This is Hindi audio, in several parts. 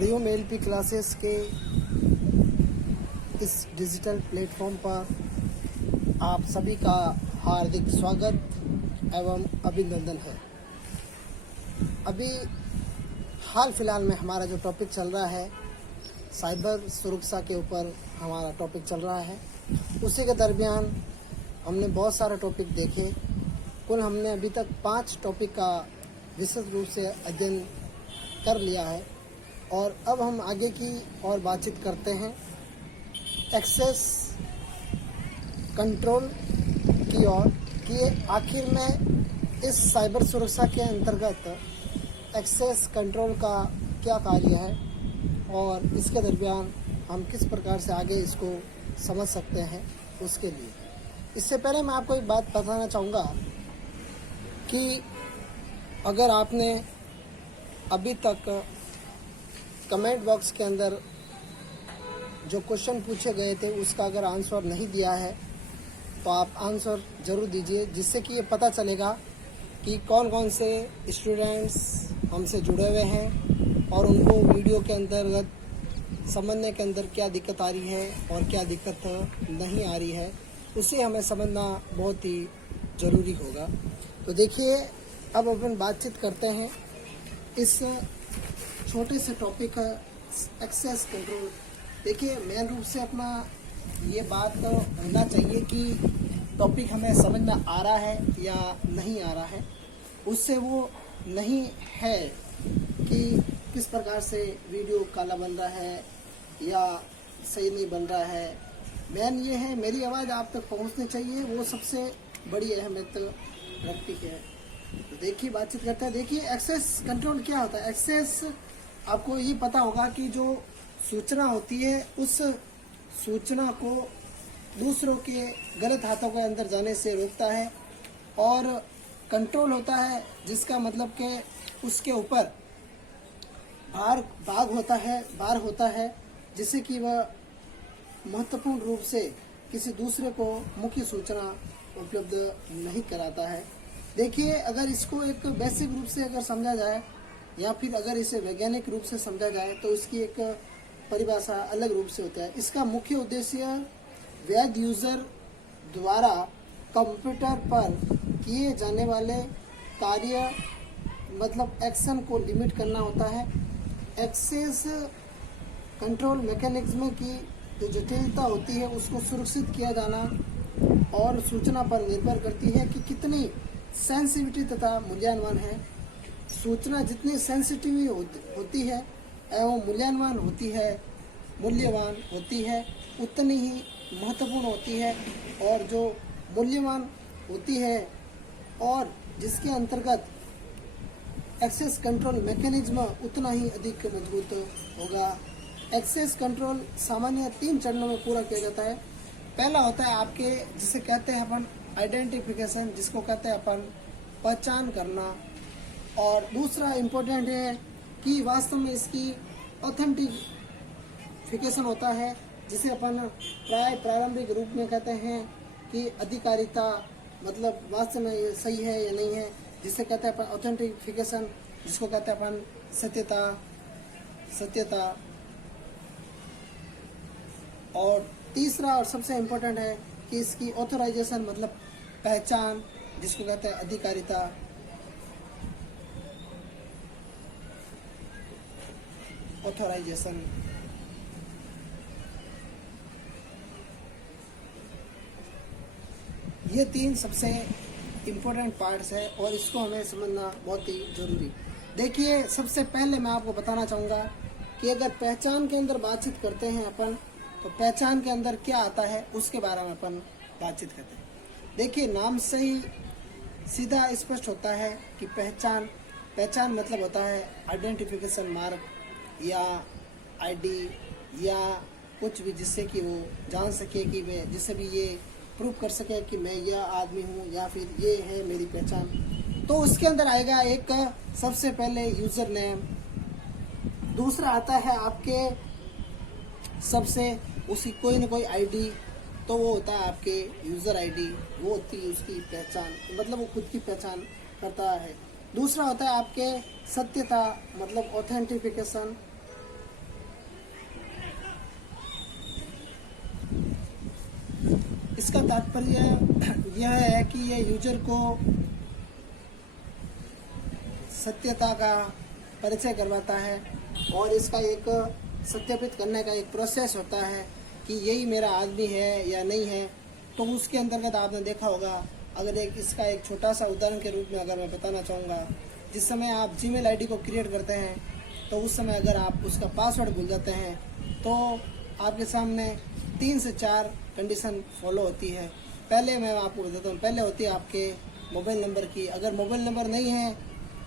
हरिओम एलपी क्लासेस के इस डिजिटल प्लेटफॉर्म पर आप सभी का हार्दिक स्वागत एवं अभिनंदन है। अभी हाल फिलहाल में हमारा जो टॉपिक चल रहा है साइबर सुरक्षा के ऊपर हमारा टॉपिक चल रहा है। उसी के दरमियान हमने बहुत सारे टॉपिक देखे। कुल हमने अभी तक 5 टॉपिक का विस्तृत रूप से अध्ययन कर लिया है और अब हम आगे की और बातचीत करते हैं एक्सेस कंट्रोल की ओर कि आखिर में इस साइबर सुरक्षा के अंतर्गत एक्सेस कंट्रोल का क्या कार्य है और इसके दरमियान हम किस प्रकार से आगे इसको समझ सकते हैं। उसके लिए इससे पहले मैं आपको एक बात बताना चाहूँगा कि अगर आपने अभी तक कमेंट बॉक्स के अंदर जो क्वेश्चन पूछे गए थे उसका अगर आंसर नहीं दिया है तो आप आंसर ज़रूर दीजिए, जिससे कि ये पता चलेगा कि कौन कौन से स्टूडेंट्स हमसे जुड़े हुए हैं और उनको वीडियो के अंतर्गत समझने के अंदर क्या दिक्कत आ रही है और क्या दिक्कत नहीं आ रही है, उसे हमें समझना बहुत ही ज़रूरी होगा। तो देखिए, अब अपन बातचीत करते हैं इस छोटे से टॉपिक एक्सेस कंट्रोल। देखिए, मेन रूप से अपना ये बात तो होना चाहिए कि टॉपिक हमें समझ में आ रहा है या नहीं आ रहा है। उससे वो नहीं है कि किस प्रकार से वीडियो काला बन रहा है या सही नहीं बन रहा है। मेन ये है मेरी आवाज़ आप तक पहुंचनी चाहिए, वो सबसे बड़ी अहमियत रखती है। तो देखिए, बातचीत करते हैं। देखिए, एक्सेस कंट्रोल क्या होता है। एक्सेस आपको ये पता होगा कि जो सूचना होती है उस सूचना को दूसरों के गलत हाथों के अंदर जाने से रोकता है, और कंट्रोल होता है जिसका मतलब कि उसके ऊपर भार होता है जिससे कि वह महत्वपूर्ण रूप से किसी दूसरे को मुख्य सूचना उपलब्ध नहीं कराता है। देखिए, अगर इसको एक बेसिक रूप से अगर समझा जाए या फिर अगर इसे वैज्ञानिक रूप से समझा जाए तो इसकी एक परिभाषा अलग रूप से होता है। इसका मुख्य उद्देश्य वैध यूजर द्वारा कंप्यूटर पर किए जाने वाले कार्य मतलब एक्शन को लिमिट करना होता है। एक्सेस कंट्रोल मैकेनिज्म की जो जटिलता होती है उसको सुरक्षित किया जाना और सूचना पर निर्भर करती है कि कितनी सेंसिटिविटी तथा मूल्यवान है। सूचना जितनी सेंसिटिव होती है एवं मूल्यवान होती है उतनी ही महत्वपूर्ण होती है, और जो मूल्यवान होती है और जिसके अंतर्गत एक्सेस कंट्रोल मैकेनिज्म उतना ही अधिक मजबूत होगा। एक्सेस कंट्रोल सामान्य 3 चरणों में पूरा किया जाता है। पहला होता है आपके जिसे कहते हैं अपन आइडेंटिफिकेशन, जिसको कहते हैं अपन पहचान करना, और दूसरा इम्पोर्टेंट है कि वास्तव में इसकी ऑथेंटिफिकेशन होता है, जिसे अपन प्रारंभिक रूप में कहते हैं कि अधिकारिता, मतलब वास्तव में ये सही है या नहीं है, जिसे कहते हैं अपन ऑथेंटिफिकेशन, जिसको कहते हैं अपन सत्यता। और तीसरा और सबसे इम्पोर्टेंट है कि इसकी ऑथराइजेशन मतलब पहचान, जिसको कहते हैं अधिकारिता। ऑथराइजेशन ये 3 सबसे इम्पोर्टेंट पार्ट्स है और इसको हमें समझना बहुत ही जरूरी। देखिए, सबसे पहले मैं आपको बताना चाहूँगा कि अगर पहचान के अंदर बातचीत करते हैं अपन, तो पहचान के अंदर क्या आता है उसके बारे में अपन बातचीत करते हैं। देखिए, नाम से ही सीधा स्पष्ट होता है कि पहचान मतलब होता है आइडेंटिफिकेशन मार्क या आईडी या कुछ भी, जिससे कि वो जान सके कि मैं, जिससे भी ये प्रूव कर सके कि मैं यह आदमी हूँ या फिर ये है मेरी पहचान। तो उसके अंदर आएगा एक सबसे पहले यूज़र नेम, दूसरा आता है आपके सबसे उसी कोई ना कोई आईडी, तो वो होता है आपके यूज़र आईडी, वो होती है उसकी पहचान, मतलब वो खुद की पहचान करता है। दूसरा होता है आपके सत्यता मतलब ऑथेंटिफिकेशन, इसका तात्पर्य यह है कि ये यूजर को सत्यता का परिचय करवाता है और इसका एक सत्यापित करने का एक प्रोसेस होता है कि यही मेरा आदमी है या नहीं है। तो उसके अंतर्गत आपने देखा होगा, अगर इसका एक छोटा सा उदाहरण के रूप में अगर मैं बताना चाहूँगा, जिस समय आप जीमेल आईडी को क्रिएट करते हैं तो उस समय अगर आप उसका पासवर्ड भूल जाते हैं तो आपके सामने 3 से 4 कंडीशन फॉलो होती है। पहले मैं आपको बताता हूँ, पहले होती है आपके मोबाइल नंबर की। अगर मोबाइल नंबर नहीं है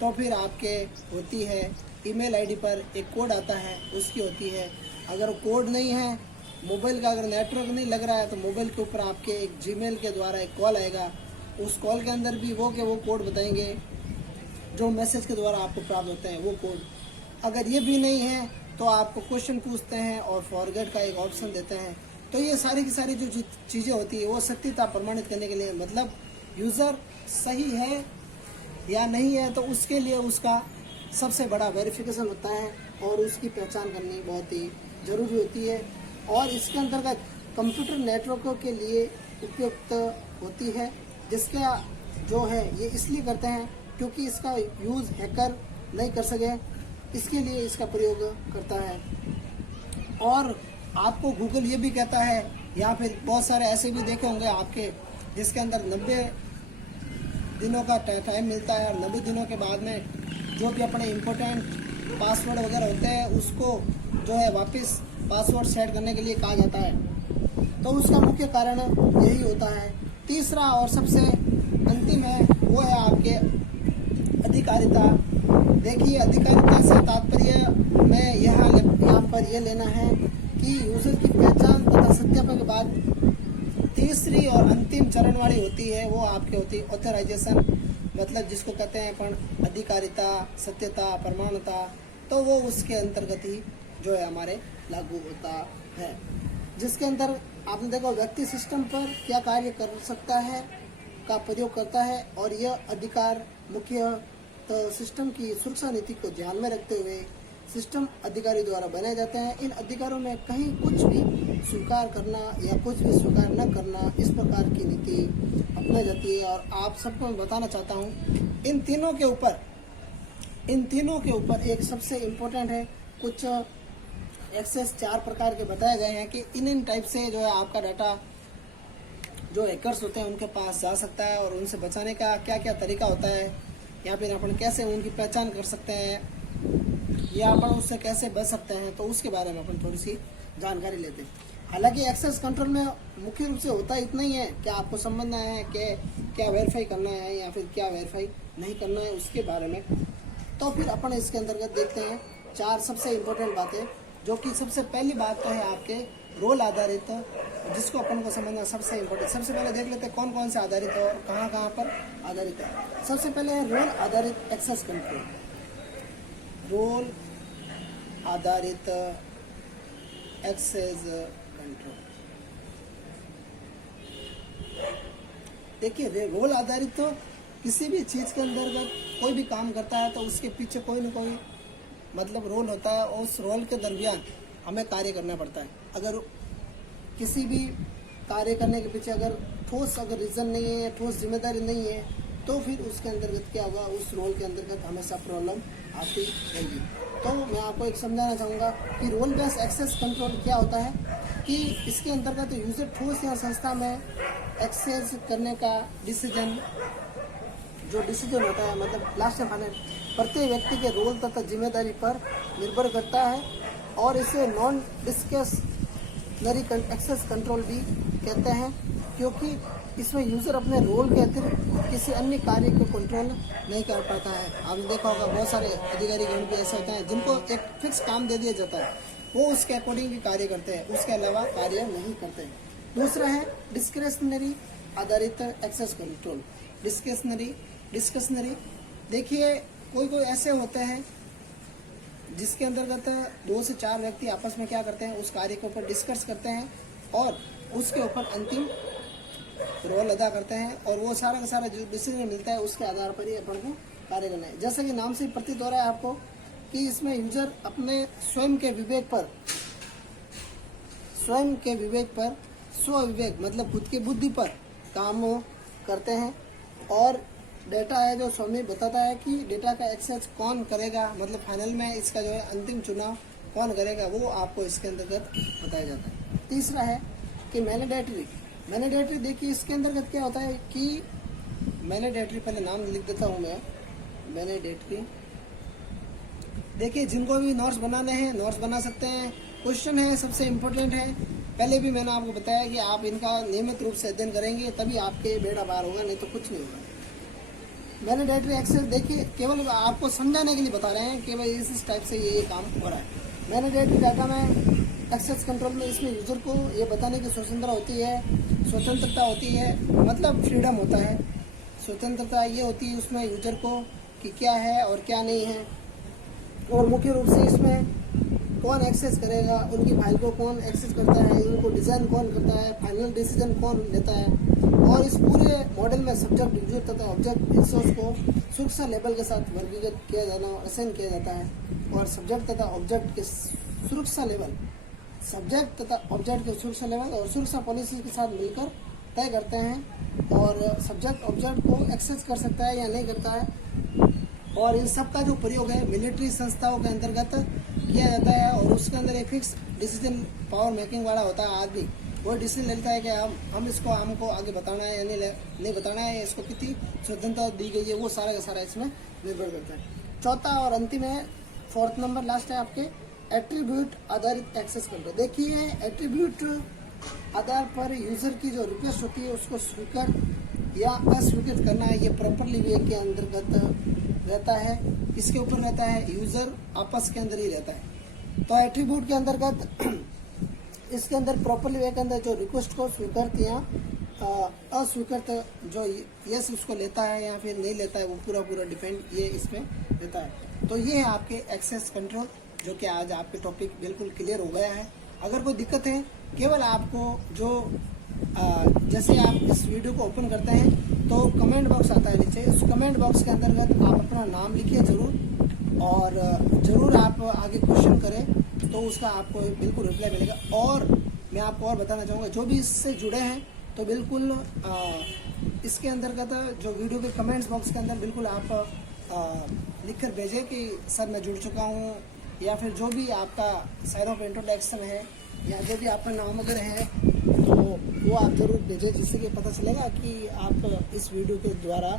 तो फिर आपके होती है ईमेल आईडी पर एक कोड आता है, उसकी होती है। अगर कोड नहीं है, मोबाइल का अगर नेटवर्क नहीं लग रहा है तो मोबाइल के ऊपर आपके एक जीमेल के द्वारा एक कॉल आएगा। उस कॉल के अंदर भी वो कोड बताएंगे जो मैसेज के द्वारा आपको प्राप्त होते हैं, वो कोड। अगर ये भी नहीं है तो आपको क्वेश्चन पूछते हैं और फॉरगेट का एक ऑप्शन देते हैं। तो ये सारी की सारी जो चीज़ें होती है वो सत्यता प्रमाणित करने के लिए, मतलब यूज़र सही है या नहीं है, तो उसके लिए उसका सबसे बड़ा वेरिफिकेशन होता है और उसकी पहचान करनी बहुत ही ज़रूरी होती है। और इसके अंतर्गत कंप्यूटर नेटवर्कों के लिए उपयुक्त होती है, जिसका जो है ये इसलिए करते हैं क्योंकि इसका यूज़ हैकर नहीं कर सके, इसके लिए इसका प्रयोग करता है। और आपको गूगल ये भी कहता है, या फिर बहुत सारे ऐसे भी देखे होंगे आपके, जिसके अंदर 90 दिनों का टाइम मिलता है और 90 दिनों के बाद में जो भी अपने इम्पोर्टेंट पासवर्ड वगैरह होते हैं उसको जो है वापस पासवर्ड सेट करने के लिए कहा जाता है। तो उसका मुख्य कारण यही होता है। तीसरा और सबसे अंतिम है वो है आपके अधिकारिता। देखिए, अधिकारिता से तात्पर्य मैं यहाँ पर यह लेना है कि यूज़र की पहचान तथा सत्यापन के बाद तीसरी और अंतिम चरण वाली होती है वो आपके होती है ऑथराइजेशन, मतलब जिसको कहते हैं अपन अधिकारिता, सत्यता, प्रमाणता। तो वो उसके अंतर्गत ही जो है हमारे लागू होता है, जिसके अंदर आपने देखा व्यक्ति सिस्टम पर क्या कार्य कर सकता है का प्रयोग करता है। और यह अधिकार मुख्य तो सिस्टम की सुरक्षा नीति को ध्यान में रखते हुए सिस्टम अधिकारी द्वारा बनाए जाते हैं। इन अधिकारों में कहीं कुछ भी स्वीकार करना या कुछ भी स्वीकार न करना, इस प्रकार की नीति अपनाई जाती है। और आप सबको मैं बताना चाहता हूँ, इन तीनों के ऊपर एक सबसे इम्पोर्टेंट है, कुछ एक्सेस 4 प्रकार के बताए गए हैं कि इन टाइप से जो है आपका डाटा जो हैकर्स होते हैं उनके पास जा सकता है और उनसे बचाने का क्या क्या तरीका होता है, या फिर अपन कैसे उनकी पहचान कर सकते हैं, या अपन उससे कैसे बच सकते हैं। तो उसके बारे में अपन थोड़ी सी जानकारी लेते हैं। हालांकि एक्सेस कंट्रोल में मुख्य रूप से होता इतना ही है कि आपको समझना है कि क्या वेरीफाई करना है या फिर क्या वेरीफाई नहीं करना है, उसके बारे में। तो फिर अपन इसके अंतर्गत देखते हैं 4 सबसे इम्पोर्टेंट बातें, जो कि सबसे पहली बात तो है आपके रोल आधारित, जिसको अपन को समझना सबसे इम्पोर्टेंट। सबसे पहले देख लेते हैं कौन कौन से आधारित है और कहाँ कहाँ पर आधारित है। सबसे पहले है रोल आधारित एक्सेस कंट्रोल। रोल आधारित एक्सेस कंट्रोल। देखिए, रोल आधारित तो किसी भी चीज़ के अंतर्गत कोई भी काम करता है तो उसके पीछे कोई न कोई मतलब रोल होता है और उस रोल के दरमियान हमें कार्य करना पड़ता है। अगर किसी भी कार्य करने के पीछे अगर ठोस रीज़न नहीं है, ठोस जिम्मेदारी नहीं है, तो फिर उसके अंतर्गत क्या होगा, उस रोल के अंतर्गत हमेशा प्रॉब्लम आती रहेगी। तो मैं आपको एक समझाना चाहूँगा कि रोल बेस्ड एक्सेस कंट्रोल क्या होता है, कि इसके अंतर्गत यूजर ठोस या संस्था में एक्सेस करने का डिसीजन होता है, मतलब लास्ट फाइनल प्रत्येक व्यक्ति के रोल तथा जिम्मेदारी पर निर्भर करता है। और इसे नॉन डिस्क्रिशनरी एक्सेस कंट्रोल भी कहते हैं, क्योंकि इसमें यूज़र अपने रोल के अतिरिक्त किसी अन्य कार्य को कंट्रोल नहीं कर पाता है। आपने देखा होगा बहुत सारे अधिकारी गण भी ऐसे होते हैं जिनको एक फिक्स काम दे दिया जाता है, वो उसके अकॉर्डिंग भी कार्य करते हैं, उसके अलावा कार्य नहीं करते हैं। दूसरा है डिस्क्रिशनरी आधारित एक्सेस कंट्रोल। डिस्कशनरी देखिए, कोई ऐसे होते हैं जिसके अंतर्गत 2 से 4 व्यक्ति आपस में क्या करते हैं, उस कार्य के ऊपर डिस्कस करते हैं और उसके ऊपर अंतिम रोल अदा करते हैं, और वो सारा का सारा जो डिसीजन मिलता है उसके आधार पर ही अपन को कार्य करना है। जैसा कि नाम से प्रतीत हो रहा है आपको कि इसमें यूजर अपने स्वयं के विवेक पर स्व विवेक मतलब खुद की बुद्धि पर काम करते हैं। और डेटा है जो स्वामी बताता है कि डेटा का एक्सेस कौन करेगा, मतलब फाइनल में इसका जो है अंतिम चुनाव कौन करेगा, वो आपको इसके अंतर्गत बताया जाता है। तीसरा है कि मैनेडेटरी देखिए इसके अंतर्गत क्या होता है कि मैनेडेटरी, पहले नाम लिख देता हूँ मैं। मैनेडेटरी देखिए जिनको भी नोट्स बनाने हैं नोट्स बना सकते हैं। क्वेश्चन है सबसे इम्पोर्टेंट है, पहले भी मैंने आपको बताया कि आप इनका नियमित रूप से अध्ययन करेंगे तभी आपके बेड़ा पार होगा, नहीं तो कुछ नहीं होगा। मैनेडेटरी एक्सेस देखिए केवल आपको समझाने के लिए बता रहे हैं कि भाई इस टाइप से ये काम हो रहा है। मैनेडेटरी डाटा में एक्सेस कंट्रोल में इसमें यूजर को ये बताने की स्वतंत्रता होती है, मतलब फ्रीडम होता है। स्वतंत्रता ये होती है उसमें यूजर को कि क्या है और क्या नहीं है, और मुख्य रूप से इसमें कौन एक्सेस करेगा, उनकी फाइल को कौन एक्सेस करता है, इनको डिज़ाइन कौन करता है, फाइनल डिसीजन कौन लेता है। और इस पूरे मॉडल में सब्जेक्ट, यूजर तथा ऑब्जेक्ट रिसोर्स को सुरक्षा लेवल के साथ वर्गीकृत किया जाना और असाइन किया जाता है। और सब्जेक्ट तथा ऑब्जेक्ट के सुरक्षा लेवल, सब्जेक्ट तथा ऑब्जेक्ट के सुरक्षा लेवल और सुरक्षा पॉलिसी के साथ मिलकर तय करते हैं। और सब्जेक्ट ऑब्जेक्ट को एक्सेस कर सकता है या नहीं करता है। और इन सब का जो प्रयोग है मिलिट्री संस्थाओं के अंतर्गत किया जाता है, और उसके अंदर एक फिक्स डिसीजन पावर मेकिंग वाला होता है आदमी, वो डिसीजन लेता है कि हम इसको हमको आगे बताना है या नहीं बताना है, इसको कितनी स्वतंत्रता दी गई है, वो सारा का सारा इसमें निर्भर करता है। चौथा और अंतिम है, 4th नंबर लास्ट है आपके, एट्रीब्यूट आधारित एक्सेस कंट्रोल। देखिए एट्रीब्यूट आधार पर यूजर की जो रिक्वेस्ट होती है उसको स्वीकार या अस्वीकृत करना है, ये प्रॉपरली वे के अंतर्गत रहता है। इसके ऊपर रहता है, यूजर आपस के अंदर ही रहता है। तो एट्रीब्यूट के अंतर्गत इसके अंदर प्रॉपरली वे के अंदर जो रिक्वेस्ट को स्वीकृत या अस्वीकृत, जो यस उसको लेता है या फिर नहीं लेता है, वो पूरा डिपेंड ये इसमें रहता है। तो ये है आपके एक्सेस कंट्रोल, जो कि आज आपके टॉपिक बिल्कुल क्लियर हो गया है। अगर कोई दिक्कत है, केवल आपको जो जैसे आप इस वीडियो को ओपन करते हैं तो कमेंट बॉक्स आता है नीचे, उस कमेंट बॉक्स के अंतर्गत आप अपना नाम लिखिए जरूर, और ज़रूर आप आगे क्वेश्चन करें तो उसका आपको बिल्कुल रिप्लाई मिलेगा। और मैं आपको और बताना चाहूँगा, जो भी इससे जुड़े हैं तो बिल्कुल इसके अंतर्गत जो वीडियो के कमेंट्स बॉक्स के अंदर बिल्कुल आप लिख कर भेजें कि सर मैं जुड़ चुका हूँ, या फिर जो भी आपका साइन ऑफ इंट्रोडक्शन है या जो भी आपका नाम वगैरह है तो वो आप ज़रूर भेजें, जिससे कि पता चलेगा कि आप इस वीडियो के द्वारा,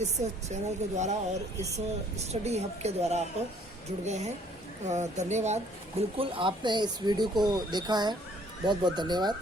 इस चैनल के द्वारा और इस स्टडी हब के द्वारा आप जुड़ गए हैं। धन्यवाद। बिल्कुल आपने इस वीडियो को देखा है, बहुत बहुत धन्यवाद।